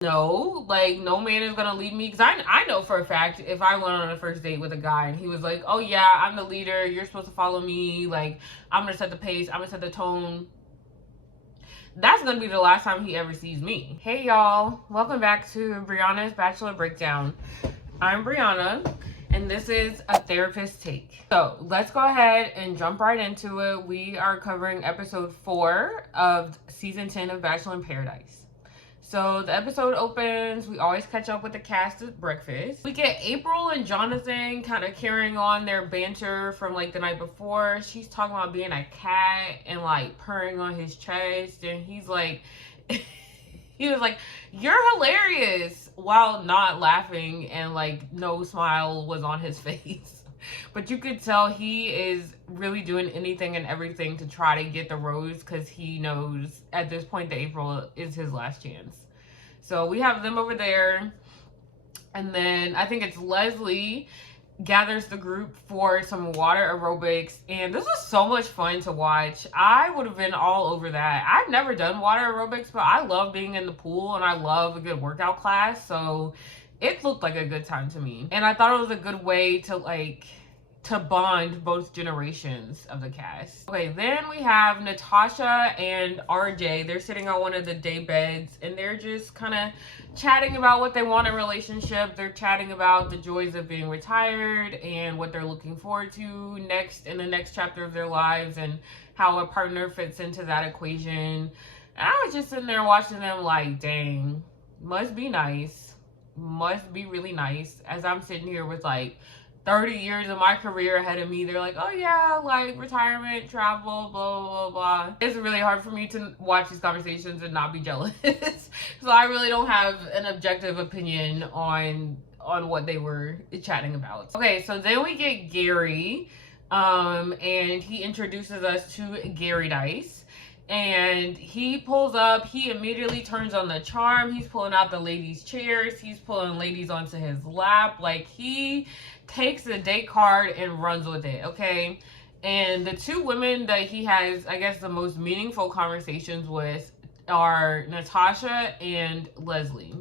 No, like, no man is gonna lead me, because I know for a fact if I went on a first date with a guy and he was like, oh yeah, I'm the leader, you're supposed to follow me, like, I'm gonna set the pace, I'm gonna set the tone, that's gonna be the last time he ever sees me. Hey y'all, welcome back to Brianna's Bachelor Breakdown. I'm Brianna, and this is a therapist take. So let's go ahead and jump right into it. We are covering episode 4 of season 10 of Bachelor in Paradise. So the episode opens, we always catch up with the cast at breakfast. We get April and Jonathan kind of carrying on their banter from like the night before. She's talking about being a cat and like purring on his chest, and he's like, he was like, you're hilarious, while not laughing, and like no smile was on his face. But you could tell he is really doing anything and everything to try to get the rose, because he knows at this point that April is his last chance. So we have them over there. And then I think it's Leslie gathers the group for some water aerobics. And this was so much fun to watch. I would have been all over that. I've never done water aerobics, but I love being in the pool and I love a good workout class. So it looked like a good time to me. And I thought it was a good way to bond both generations of the cast. Okay, then we have Natascha and RJ. They're sitting on one of the day beds and they're just kind of chatting about what they want in a relationship. They're chatting about the joys of being retired and what they're looking forward to next in the next chapter of their lives, and how a partner fits into that equation. And I was just sitting there watching them like, dang, must be nice. Must be really nice. As I'm sitting here with like 30 years of my career ahead of me, they're like, oh yeah, like retirement, travel, blah, blah, blah. It's really hard for me to watch these conversations and not be jealous. So I really don't have an objective opinion on what they were chatting about. Okay, so then we get Gary, and he introduces us to Gary-dise. And he pulls up, he immediately turns on the charm. He's pulling out the ladies' chairs. He's pulling ladies onto his lap. Like, he takes the date card and runs with it, okay? And the two women that he has, I guess, the most meaningful conversations with are Natascha and Leslie.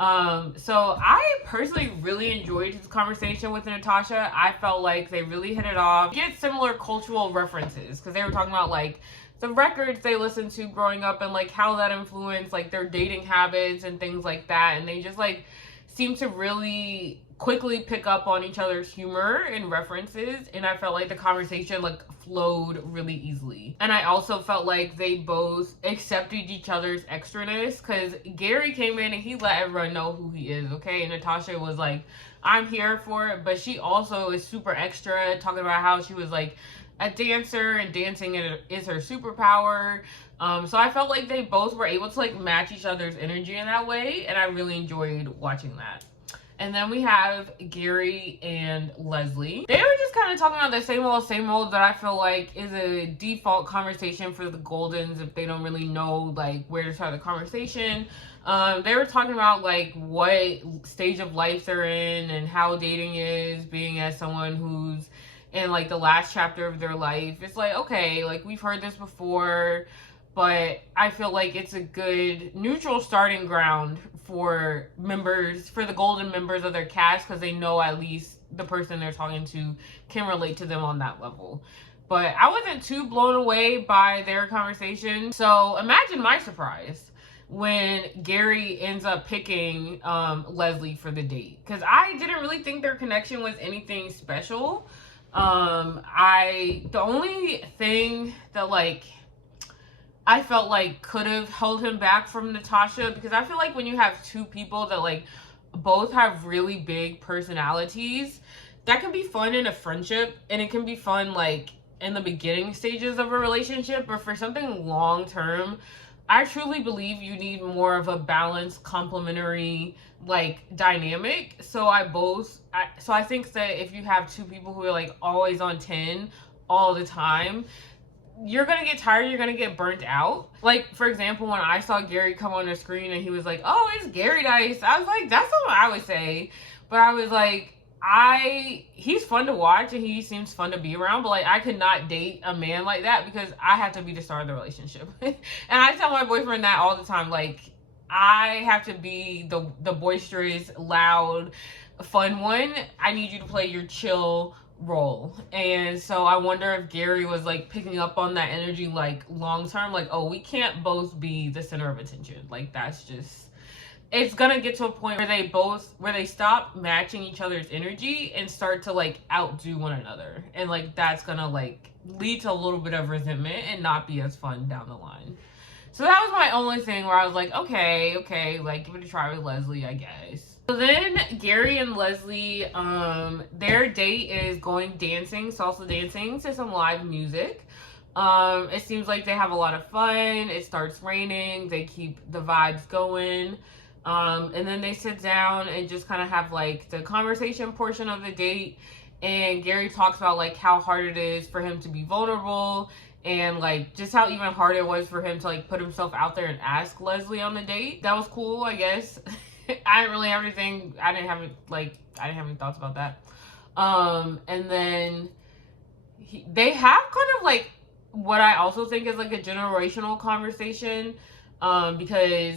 So I personally really enjoyed his conversation with Natascha. I felt like they really hit it off. Get similar cultural references, because they were talking about like the records they listened to growing up and like how that influenced like their dating habits and things like that. And they just like seem to really quickly pick up on each other's humor and references, and I felt like the conversation like flowed really easily. And I also felt like they both accepted each other's extraness, because Gary came in and he let everyone know who he is, okay? And Natascha was like, I'm here for it, but she also is super extra, talking about how she was like a dancer and dancing is her superpower. So I felt like they both were able to like match each other's energy in that way, and I really enjoyed watching that. And then we have Gary and Leslie. They were just kind of talking about the same old that I feel like is a default conversation for the Goldens if they don't really know like where to start the conversation. They were talking about like what stage of life they're in and how dating is, being as someone who's in like the last chapter of their life. It's like, okay, like we've heard this before, but I feel like it's a good neutral starting ground for members, for the Golden members of their cast, because they know at least the person they're talking to can relate to them on that level. But I wasn't too blown away by their conversation. So imagine my surprise when Gary ends up picking Leslie for the date, because I didn't really think their connection was anything special. The only thing that like I felt like could have held him back from Natascha, because I feel like when you have two people that like both have really big personalities, that can be fun in a friendship, and it can be fun like in the beginning stages of a relationship, but for something long term, I truly believe you need more of a balanced, complementary like dynamic. So I think that if you have two people who are like always on 10 all the time, you're gonna get tired, you're gonna get burnt out. Like, for example, when I saw Gary come on the screen and he was like, oh, it's Gary-dise, I was like, that's not what I would say. But I was like, he's fun to watch and he seems fun to be around, but like I could not date a man like that because I have to be the star of the relationship. And I tell my boyfriend that all the time, like, I have to be the boisterous, loud, fun one. I need you to play your chill role. And so I wonder if Gary was like picking up on that energy like long term, like, oh, we can't both be the center of attention. Like that's just, it's gonna get to a point where they stop matching each other's energy and start to like outdo one another. And like that's gonna like lead to a little bit of resentment and not be as fun down the line. So that was my only thing where I was like, okay, like give it a try with Leslie, I guess. So then Gary and Leslie, their date is going dancing, salsa dancing to some live music. It seems like they have a lot of fun. It starts raining. They keep the vibes going. And then they sit down and just kind of have like the conversation portion of the date. And Gary talks about like how hard it is for him to be vulnerable and like just how even hard it was for him to like put himself out there and ask Leslie on the date. That was cool, I guess. I didn't really have anything. I didn't have any thoughts about that. And then they have kind of like what I also think is like a generational conversation, because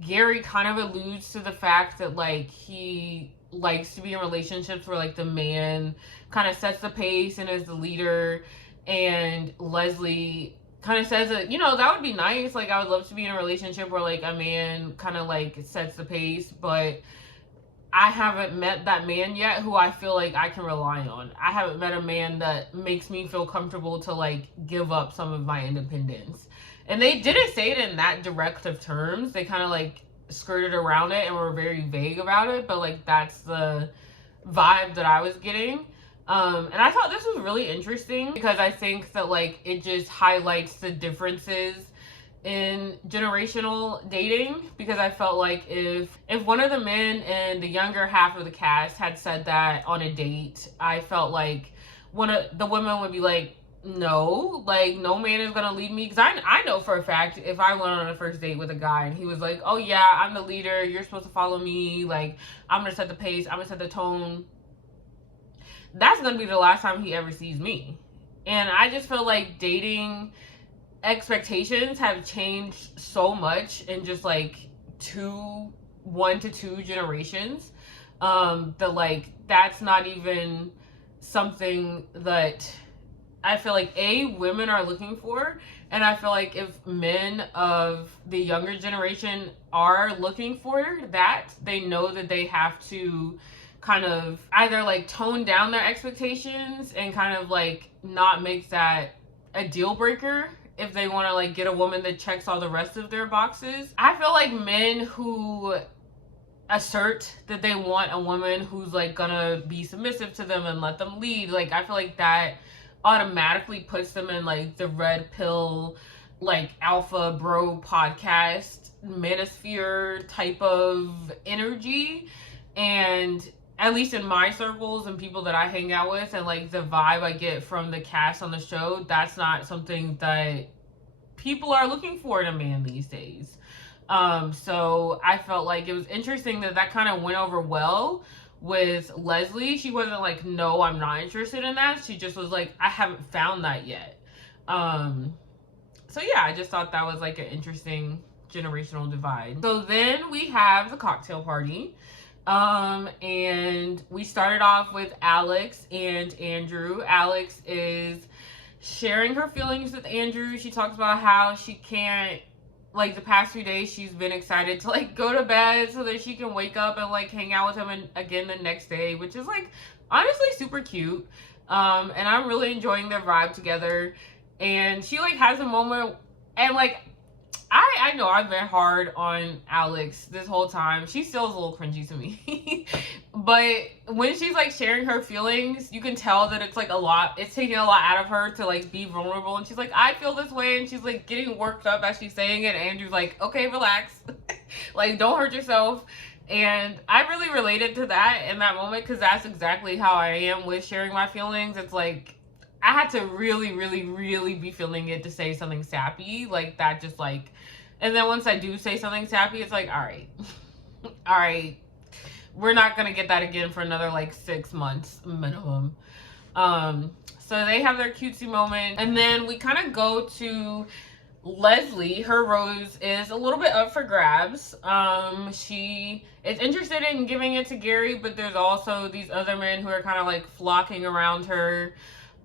Gary kind of alludes to the fact that like he likes to be in relationships where like the man kind of sets the pace and is the leader, and Leslie kind of says that, you know, that would be nice. Like, I would love to be in a relationship where like a man kind of like sets the pace, but I haven't met that man yet who I feel like I can rely on. I haven't met a man that makes me feel comfortable to like give up some of my independence. And they didn't say it in that direct of terms. They kind of like skirted around it and were very vague about it, but like that's the vibe that I was getting. And I thought this was really interesting because I think that like it just highlights the differences in generational dating, because I felt like if one of the men in the younger half of the cast had said that on a date, I felt like one of the women would be like, no, like no man is gonna lead me, because I know for a fact if I went on a first date with a guy and he was like, oh yeah, I'm the leader, you're supposed to follow me, like I'm gonna set the pace, I'm gonna set the tone, that's gonna be the last time he ever sees me. And I just feel like dating expectations have changed so much in just like 1 to 2 generations, that like that's not even something that I feel like women are looking for. And I feel like if men of the younger generation are looking for that, they know that they have to kind of either like tone down their expectations and kind of like not make that a deal breaker if they want to like get a woman that checks all the rest of their boxes. I feel like men who assert that they want a woman who's like gonna be submissive to them and let them lead, like I feel like that automatically puts them in like the red pill, like alpha bro podcast manosphere type of energy. And at least in my circles and people that I hang out with and like the vibe I get from the cast on the show, that's not something that people are looking for in a man these days. So I felt like it was interesting that kind of went over well with Leslie. She wasn't like, no, I'm not interested in that. She just was like, I haven't found that yet. So yeah, I just thought that was like an interesting generational divide. So then we have the cocktail party. And we started off with Alex and Andrew. Alex is sharing her feelings with Andrew. She talks about how she can't, like the past few days, she's been excited to like go to bed so that she can wake up and like hang out with him again the next day, which is like honestly super cute. And I'm really enjoying their vibe together. And she like has a moment, and like I know I've been hard on Alex this whole time. She still is a little cringy to me. But when she's like sharing her feelings, you can tell that it's like a lot. It's taking a lot out of her to like be vulnerable. And she's like, I feel this way. And she's like getting worked up as she's saying it. And Andrew's like, okay, relax. Like, don't hurt yourself. And I really related to that in that moment, because that's exactly how I am with sharing my feelings. It's like, I had to really, really, really be feeling it to say something sappy. Like that just like, and then once I do say something sappy, it's like, all right, we're not going to get that again for another like 6 months minimum. So they have their cutesy moment. And then we kind of go to Leslie, her rose is a little bit up for grabs. She is interested in giving it to Gary, but there's also these other men who are kind of like flocking around her.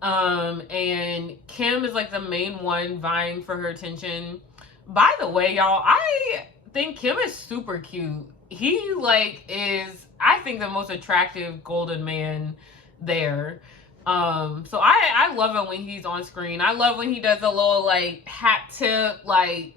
And Kim is like the main one vying for her attention. By the way, y'all, I think Kim is super cute. He like is, I think, the most attractive golden man there. So I love it when he's on screen. I love when he does a little like hat tip. Like,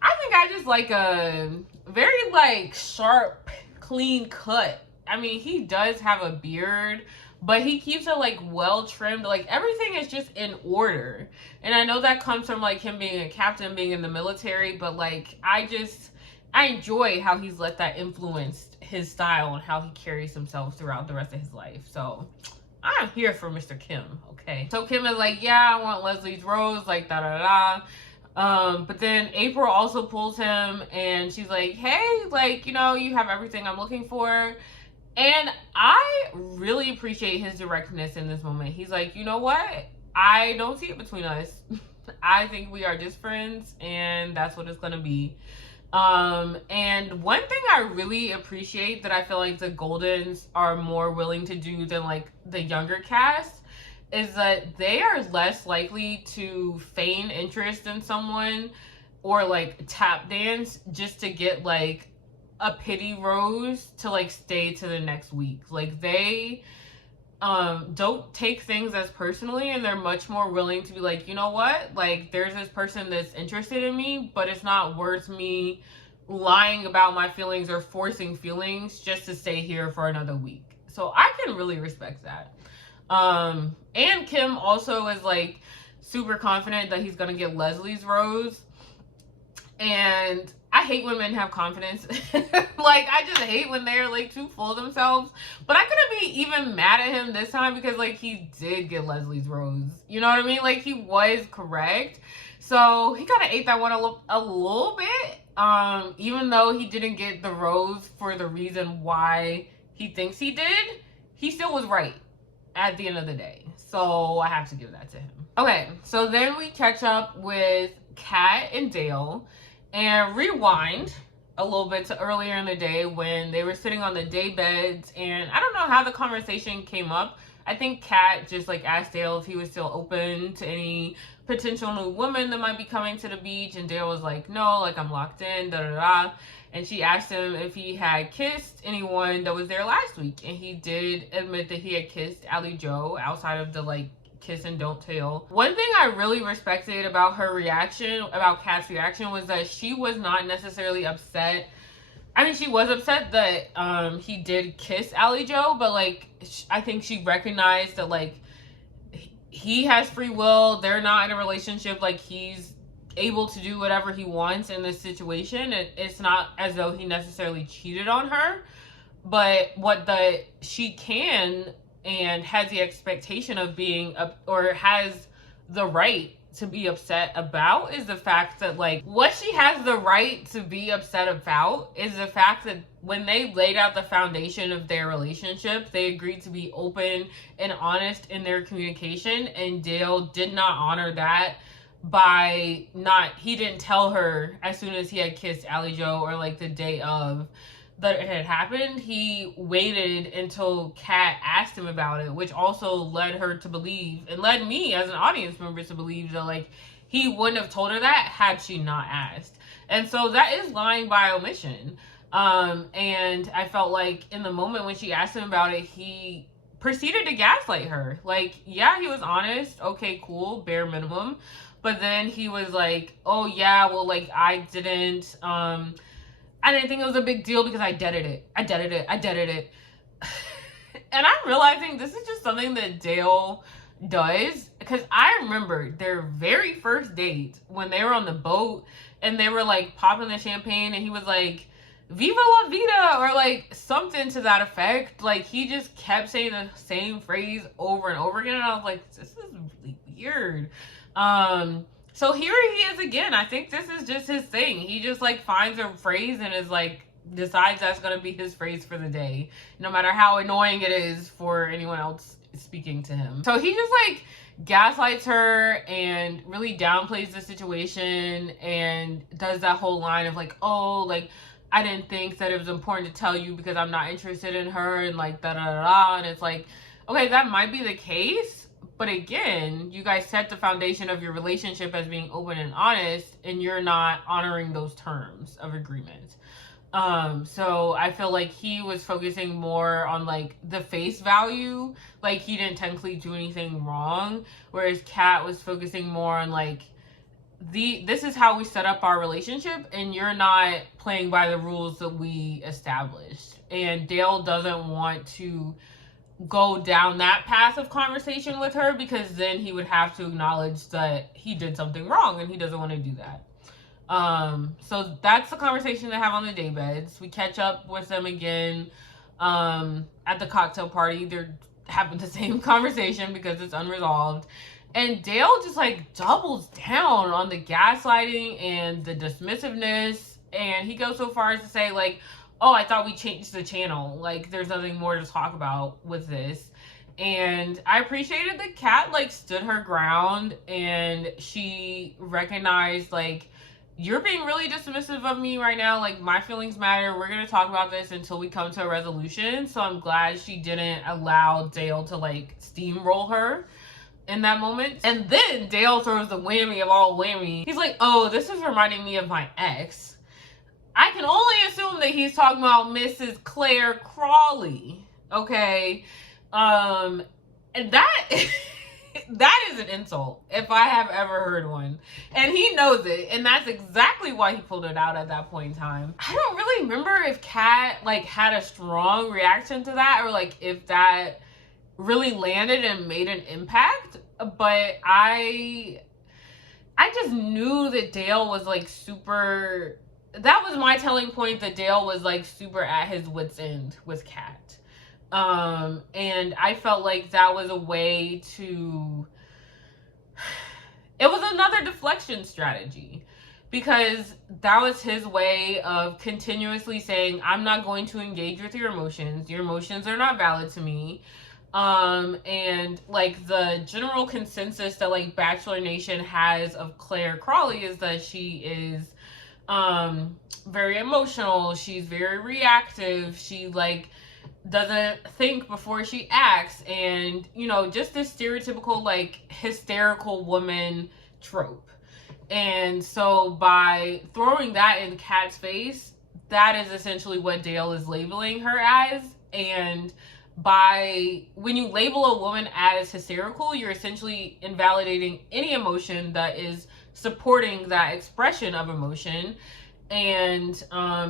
I think I just like a very like sharp, clean cut. I mean, he does have a beard, but he keeps it like well trimmed. Like, everything is just in order. And I know that comes from like him being a captain, being in the military, but like I enjoy how he's let that influence his style and how he carries himself throughout the rest of his life. So I'm here for Mr. Kim, okay? So Kim is like, yeah, I want Leslie's rose, like, da-da-da. But then April also pulls him, and she's like, hey, like, you know, you have everything I'm looking for. And I really appreciate his directness in this moment. He's like, you know what? I don't see it between us. I think we are just friends, and that's what it's gonna be. And one thing I really appreciate that I feel like the Goldens are more willing to do than like the younger cast is that they are less likely to feign interest in someone or like tap dance just to get like a pity rose to like stay to the next week. Like, they don't take things as personally, and they're much more willing to be like, you know what, like, there's this person that's interested in me, but it's not worth me lying about my feelings or forcing feelings just to stay here for another week. So I can really respect that. And Kim also is like super confident that he's gonna get Leslie's rose, and I hate when men have confidence. Like, I just hate when they're like too full of themselves. But I couldn't be even mad at him this time because like he did get Leslie's rose. You know what I mean? Like, he was correct. So he kind of ate that one a little bit. Even though he didn't get the rose for the reason why he thinks he did, he still was right at the end of the day. So I have to give that to him. Okay, so then we catch up with Kat and Dale and rewind a little bit to earlier in the day when they were sitting on the day beds, and I don't know how the conversation came up. I think Kat just like asked Dale if he was still open to any potential new woman that might be coming to the beach, and Dale was like, no, like, I'm locked in, da-da-da. And she asked him if he had kissed anyone that was there last week, and he did admit that he had kissed Allie Joe outside of the like kiss and don't tell. One thing I really respected about her reaction, about Kat's reaction, was that she was not necessarily upset. I mean, she was upset that he did kiss Allie Joe, but like, I think she recognized that like he has free will. They're not in a relationship. Like, he's able to do whatever he wants in this situation. It's not as though he necessarily cheated on her, but what she can and has the expectation of being or has the right to be upset about is the fact that like what she has the right to be upset about is the fact that when they laid out the foundation of their relationship, they agreed to be open and honest in their communication, and Dale did not honor that by he didn't tell her as soon as he had kissed Allie Joe or like the day of that it had happened. He waited until Kat asked him about it, which also led her to believe, and led me as an audience member to believe, that like he wouldn't have told her that had she not asked. And so that is lying by omission. And I felt like in the moment when she asked him about it, he proceeded to gaslight her. Like, yeah, he was honest, okay, cool, bare minimum, but then he was like, oh yeah, well, like, I didn't think it was a big deal because I deaded it. And I'm realizing this is just something that Dale does, because I remember their very first date when they were on the boat and they were like popping the champagne and he was like, Viva la vida, or like something to that effect. Like, he just kept saying the same phrase over and over again, and I was like, this is really weird. So here he is again. I think this is just his thing. He just like finds a phrase and is like, decides that's going to be his phrase for the day, no matter how annoying it is for anyone else speaking to him. So he just like gaslights her and really downplays the situation and does that whole line of like, oh, like, I didn't think that it was important to tell you because I'm not interested in her, and like da da da da. And it's like, okay, that might be the case, but again, you guys set the foundation of your relationship as being open and honest, and you're not honoring those terms of agreement. So I feel like he was focusing more on like the face value, like he didn't technically do anything wrong, whereas Kat was focusing more on like, this is how we set up our relationship, and you're not playing by the rules that we established. And Dale doesn't want to go down that path of conversation with her, because then he would have to acknowledge that he did something wrong, and he doesn't want to do that. So that's the conversation they have on the daybeds. We catch up with them again at the cocktail party. They're having the same conversation because it's unresolved. And Dale just like doubles down on the gaslighting and the dismissiveness. And he goes so far as to say like, oh, I thought we changed the channel. Like, there's nothing more to talk about with this. And I appreciated that Kat like stood her ground, and she recognized like, you're being really dismissive of me right now. Like, my feelings matter. We're going to talk about this until we come to a resolution. So I'm glad she didn't allow Dale to like steamroll her in that moment. And then Dale throws the whammy of all whammy. He's like, oh, this is reminding me of my ex. I can only assume that he's talking about Mrs. Claire Crawley. Okay. And that that is an insult if I have ever heard one. And he knows it. And that's exactly why he pulled it out at that point in time. I don't really remember if Kat like had a strong reaction to that, or like if that really landed and made an impact. But I just knew that Dale was like super, that was my telling point, that Dale was like super at his wit's end with Kat. And I felt like that was a way to, it was another deflection strategy, because that was his way of continuously saying, I'm not going to engage with your emotions. Your emotions are not valid to me. And like the general consensus that like Bachelor Nation has of Claire Crawley is that she is very emotional. She's very reactive. She like doesn't think before she acts, and you know, just this stereotypical like hysterical woman trope. And so by throwing that in Kat's face, that is essentially what Dale is labeling her as. And when you label a woman as hysterical, you're essentially invalidating any emotion that is supporting that expression of emotion, and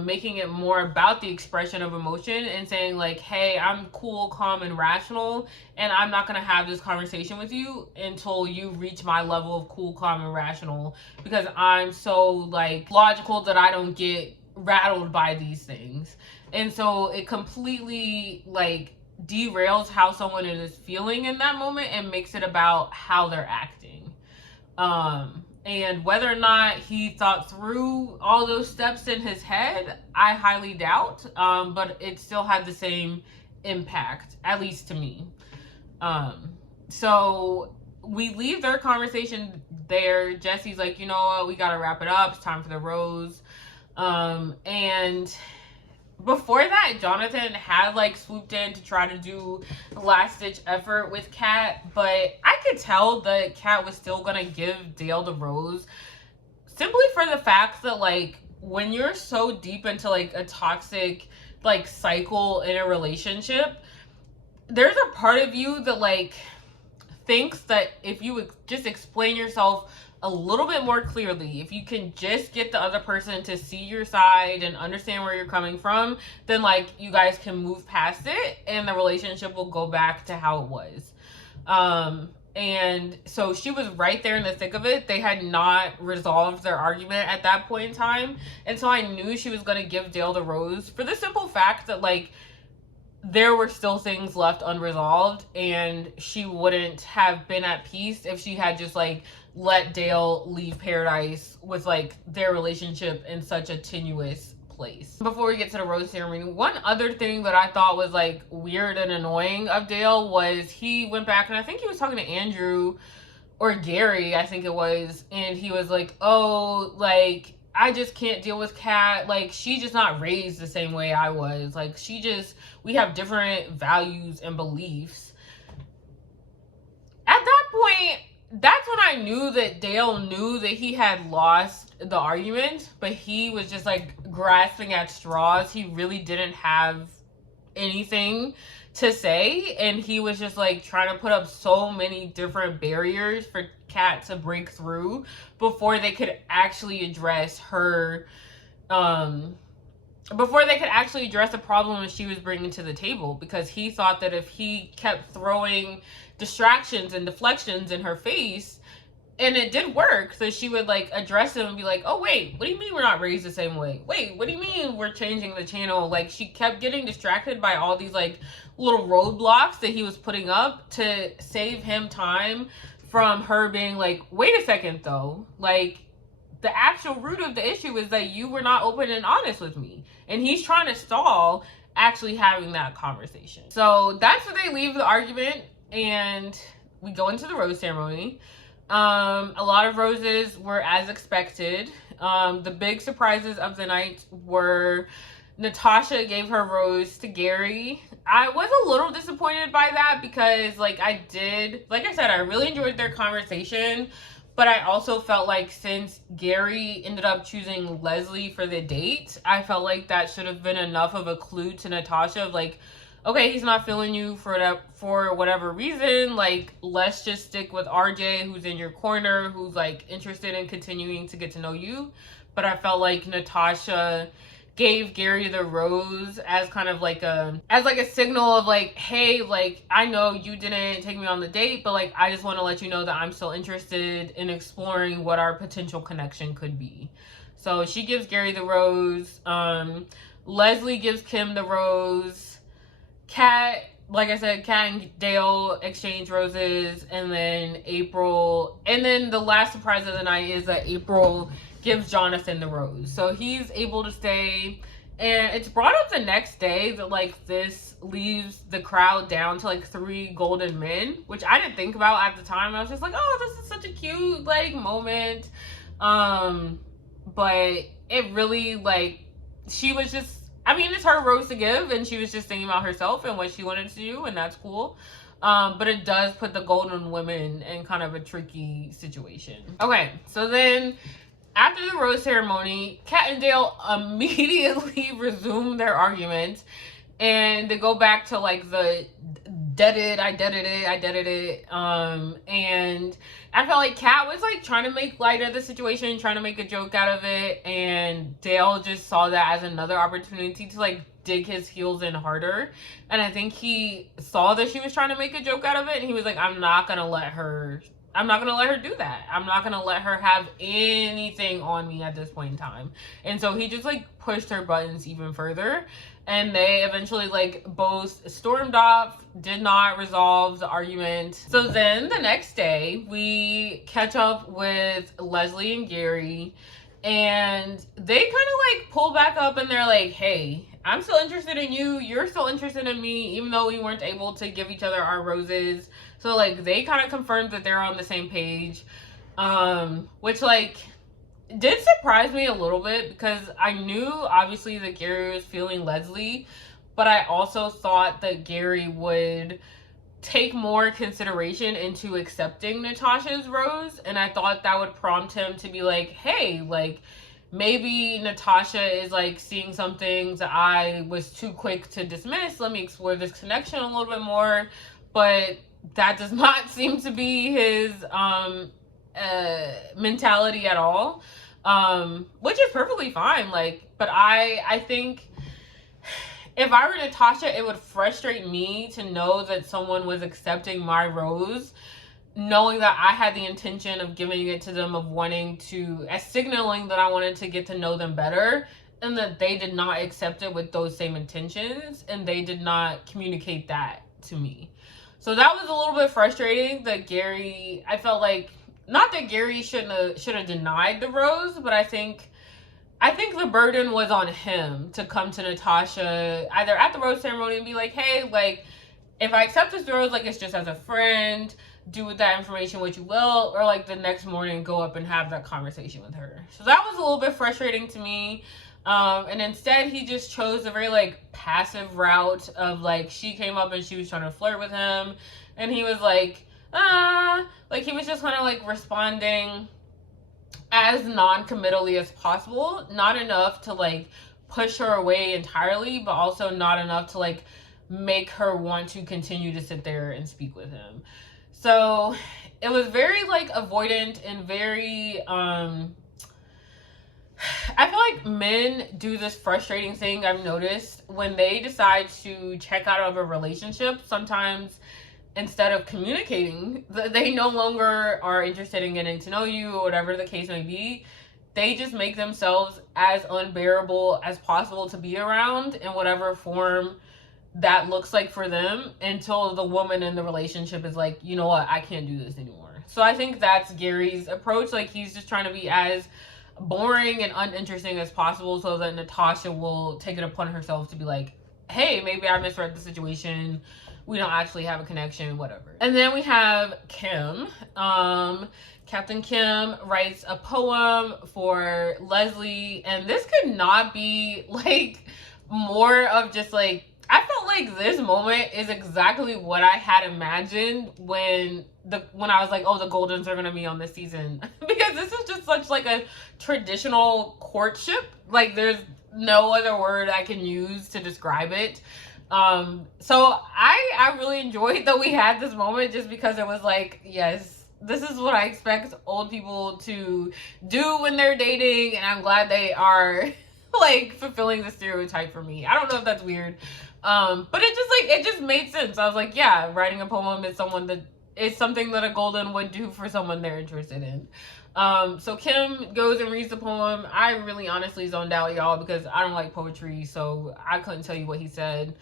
making it more about the expression of emotion, and saying like, hey, I'm cool, calm, and rational, and I'm not going to have this conversation with you until you reach my level of cool, calm, and rational, because I'm so like logical that I don't get rattled by these things. And so it completely like derails how someone is feeling in that moment and makes it about how they're acting. And whether or not he thought through all those steps in his head, I highly doubt. But it still had the same impact, at least to me. So we leave their conversation there. Jesse's like, you know what, we gotta wrap it up. It's time for the rose. And before that, Jonathan had like swooped in to try to do the last ditch effort with Kat, but I could tell that Kat was still gonna give Dale the rose, simply for the fact that like when you're so deep into like a toxic like cycle in a relationship, there's a part of you that like thinks that if you just explain yourself a little bit more clearly, if you can just get the other person to see your side and understand where you're coming from, then like you guys can move past it and the relationship will go back to how it was. And so she was right there in the thick of it. They had not resolved their argument at that point in time. And so I knew she was going to give Dale the rose for the simple fact that like there were still things left unresolved, and she wouldn't have been at peace if she had just like let Dale leave paradise with like their relationship in such a tenuous place. Before we get to the rose ceremony, one other thing that I thought was like weird and annoying of Dale was he went back and I think he was talking to Andrew or Gary, I think it was, and he was like, oh, like, I just can't deal with Kat. Like, she's just not raised the same way I was. Like, we have different values and beliefs. At that point, that's when I knew that Dale knew that he had lost the argument, but he was just like grasping at straws. He really didn't have anything to say, and he was just like trying to put up so many different barriers for Kat to break through before they could actually address her before they could actually address the problem that she was bringing to the table, because he thought that if he kept throwing distractions and deflections in her face, and it did work, so she would like address him and be like, oh wait, what do you mean we're not raised the same way? Wait, what do you mean we're changing the channel? Like, she kept getting distracted by all these like little roadblocks that he was putting up to save him time from her being like, wait a second though, like the actual root of the issue is that you were not open and honest with me. And he's trying to stall actually having that conversation. So that's where they leave the argument, and we go into the rose ceremony. A lot of roses were as expected. The big surprises of the night were Natascha gave her rose to Gary. I was a little disappointed by that because like I said, I really enjoyed their conversation, but I also felt like since Gary ended up choosing Leslie for the date, I felt like that should have been enough of a clue to Natascha of like, okay, he's not feeling you for whatever reason. Like, let's just stick with RJ, who's in your corner, who's like interested in continuing to get to know you. But I felt like Natascha gave Gary the rose as kind of like a signal of like, hey, like, I know you didn't take me on the date, but like, I just want to let you know that I'm still interested in exploring what our potential connection could be. So she gives Gary the rose. Leslie gives Kim the rose. Kat, like I said, Kat and Dale exchange roses, and then the last surprise of the night is that April gives Jonathan the rose. So he's able to stay, and it's brought up the next day that like this leaves the crowd down to like 3 golden men, which I didn't think about at the time. I was just like, oh, this is such a cute like moment. But it really like, she was just, I mean, it's her rose to give, and she was just thinking about herself and what she wanted to do, and that's cool. But it does put the golden women in kind of a tricky situation. Okay, so then after the rose ceremony, Kat and Dale immediately resume their argument, and they go back to like the I did it. And I felt like Kat was like trying to make light of the situation, trying to make a joke out of it, and Dale just saw that as another opportunity to like dig his heels in harder. And I think he saw that she was trying to make a joke out of it, and he was like, I'm not gonna let her do that. I'm not gonna let her have anything on me at this point in time. And so he just like pushed her buttons even further, and they eventually like both stormed off, did not resolve the argument. So then the next day we catch up with Leslie and Gary, and they kind of like pull back up, and they're like, hey, I'm still interested in you, you're still interested in me, even though we weren't able to give each other our roses. So like they kind of confirmed that they're on the same page, which like did surprise me a little bit, because I knew obviously that Gary was feeling Leslie, but I also thought that Gary would take more consideration into accepting Natascha's rose, and I thought that would prompt him to be like, hey, like maybe Natascha is like seeing some things that I was too quick to dismiss. Let me explore this connection a little bit more. But that does not seem to be his mentality at all, which is perfectly fine. Like, but I think if I were Natascha, it would frustrate me to know that someone was accepting my rose, knowing that I had the intention of giving it to them, of wanting to, as signaling that I wanted to get to know them better, and that they did not accept it with those same intentions, and they did not communicate that to me. So that was a little bit frustrating that Gary, I felt like, not that Gary should have denied the rose, but I think I think the burden was on him to come to Natascha either at the rose ceremony and be like, hey, like, if I accept this rose, like, it's just as a friend, do with that information what you will, or like the next morning go up and have that conversation with her. So that was a little bit frustrating to me. And instead he just chose a very like passive route of like, she came up and she was trying to flirt with him, and he was like, like he was just kind of like responding as non-committally as possible, not enough to like push her away entirely, but also not enough to like make her want to continue to sit there and speak with him. So it was very like avoidant and very I feel like men do this frustrating thing I've noticed when they decide to check out of a relationship. Sometimes instead of communicating, they no longer are interested in getting to know you or whatever the case may be. They just make themselves as unbearable as possible to be around in whatever form that looks like for them, until the woman in the relationship is like, you know what, I can't do this anymore. So I think that's Gary's approach. Like, he's just trying to be as boring and uninteresting as possible so that Natascha will take it upon herself to be like, hey, maybe I misread the situation, we don't actually have a connection, whatever. And then we have Kim. Captain Kim writes a poem for Leslie, and this could not be like more of just like, I felt like this moment is exactly what I had imagined when I was like, oh, the Goldens are gonna be on this season. Because this is just such like a traditional courtship. Like, there's no other word I can use to describe it. So I really enjoyed that we had this moment, just because it was like, yes, this is what I expect old people to do when they're dating, and I'm glad they are like fulfilling the stereotype for me. I don't know if that's weird. But it just made sense. I was like, yeah, writing a poem is something that a Golden would do for someone they're interested in. So Kim goes and reads the poem. I really honestly zoned out, y'all, because I don't like poetry, so I couldn't tell you what he said.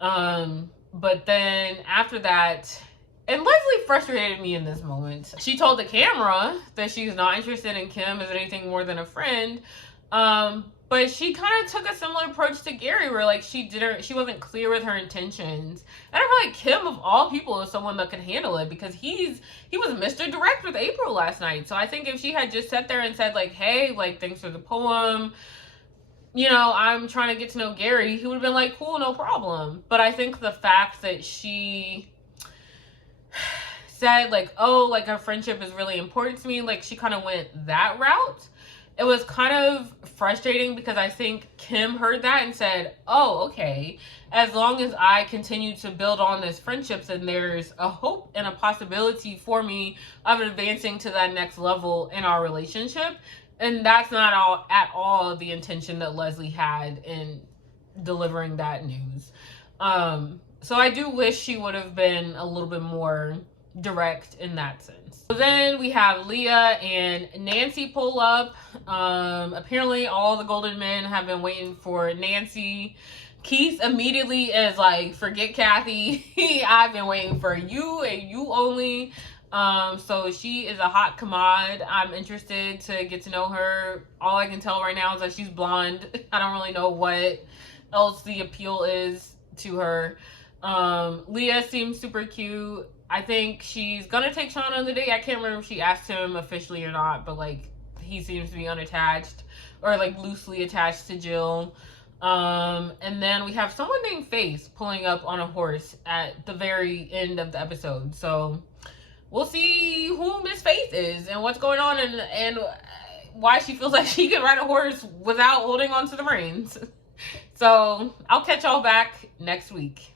But then after that, and Leslie frustrated me in this moment. She told the camera that she's not interested in Kim as anything more than a friend. But she kind of took a similar approach to Gary, where like she wasn't clear with her intentions. And I feel like Kim, of all people, is someone that could handle it, because he was Mr. Direct with April last night. So I think if she had just sat there and said like, hey, like, thanks for the poem, you know, I'm trying to get to know Gary, he would have been like, cool, no problem. But I think the fact that she said like, oh, like, our friendship is really important to me, like she kind of went that route. It was kind of frustrating, because I think Kim heard that and said, oh, okay, as long as I continue to build on this friendships, and there's a hope and a possibility for me of advancing to that next level in our relationship. And that's not at all the intention that Leslie had in delivering that news. So I do wish she would have been a little bit more direct in that sense. So then we have Leah and Nancy pull up. Apparently all the Golden men have been waiting for Nancy. Keith immediately is like, forget Kathy. I've been waiting for you and you only. So she is a hot commode. I'm interested to get to know her. All I can tell right now is that she's blonde. I don't really know what else the appeal is to her. Leah seems super cute. I think she's gonna take Sean on the date. I can't remember if she asked him officially or not, but like, he seems to be unattached, or like loosely attached to Jill. And then we have someone named Face pulling up on a horse at the very end of the episode. So we'll see who Miss Faith is and what's going on, and why she feels like she can ride a horse without holding on to the reins. So I'll catch y'all back next week.